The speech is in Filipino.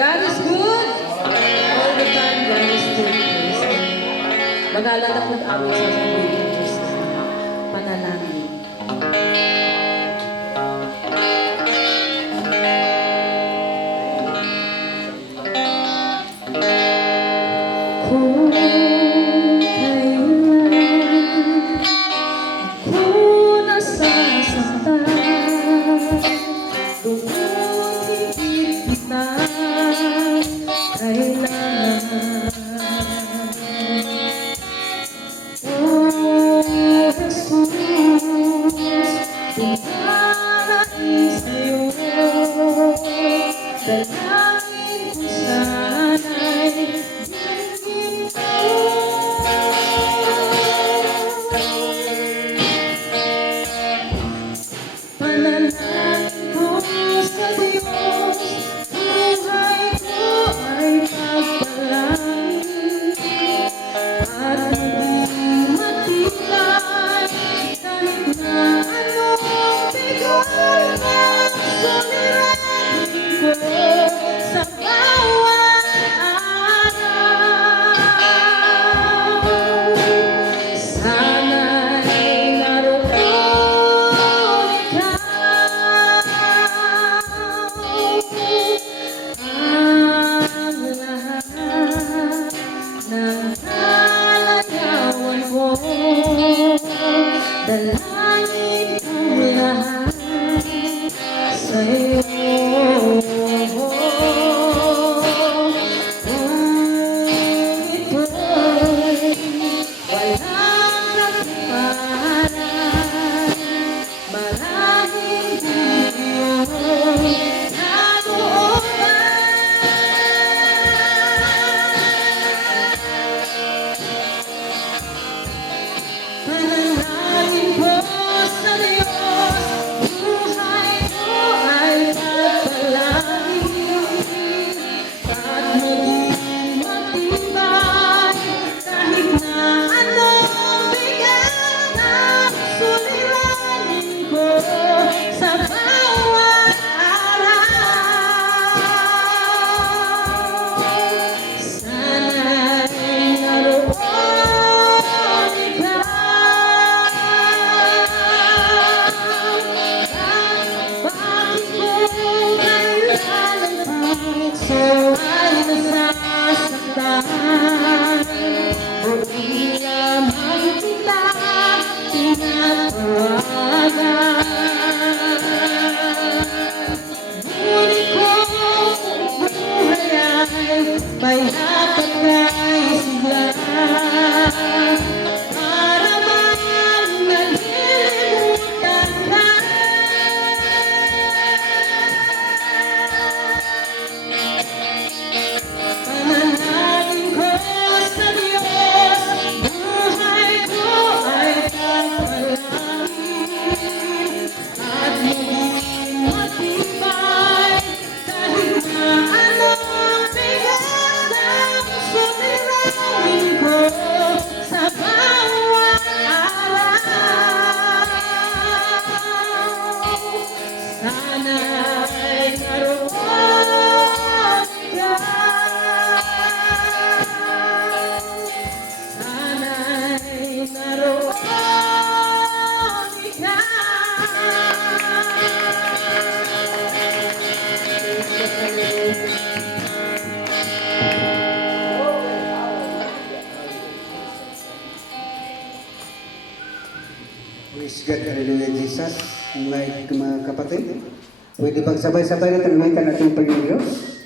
God is good. All the time, God is good. Mag-alala po amin sa sabuhin ng Diyos na panalangin. Kung kailan ako nasasaktan, tumutigil kita kailangan. Oh, Jesus, tumarating sa'yo, dalangin ko sana'y dinggin ko. Panalangin ko sa Diyos, buhay ko ay pagpalain at maging matibay kahit na anong bigoy ng suliranin ko sa bawat araw. Sana'y naroon ikaw, ang lahat ng kalagawan ko, dalangin kong lahat sa'yo. Kung ito'y walang katiparan, maraming Diyos nalooban. Panalangin ko sa Diyos, buhay ko ay pagpalain at maging matibay kahit na anong bigat ng suliranin ko sa bawat araw. Sana'y naroon ikaw, bakit kung kailan ang puso ay nasasaktan, buti lamang kita tinatawagan. Ngunit kung buhay ay may napagkaisla, para bang nalilimutan ka. Panalangin ko sa Diyos, buhay ko ay pagpalain at maging matibay kahit na anong bigat ng suliranin ko sa bawat araw. Sana'y naroon ikaw, sana'y naroon Praise God, Hallelujah, Jesus. Mga kapatid, pwede bang sabay-sabay na tanungan ating Panginoon Diyos?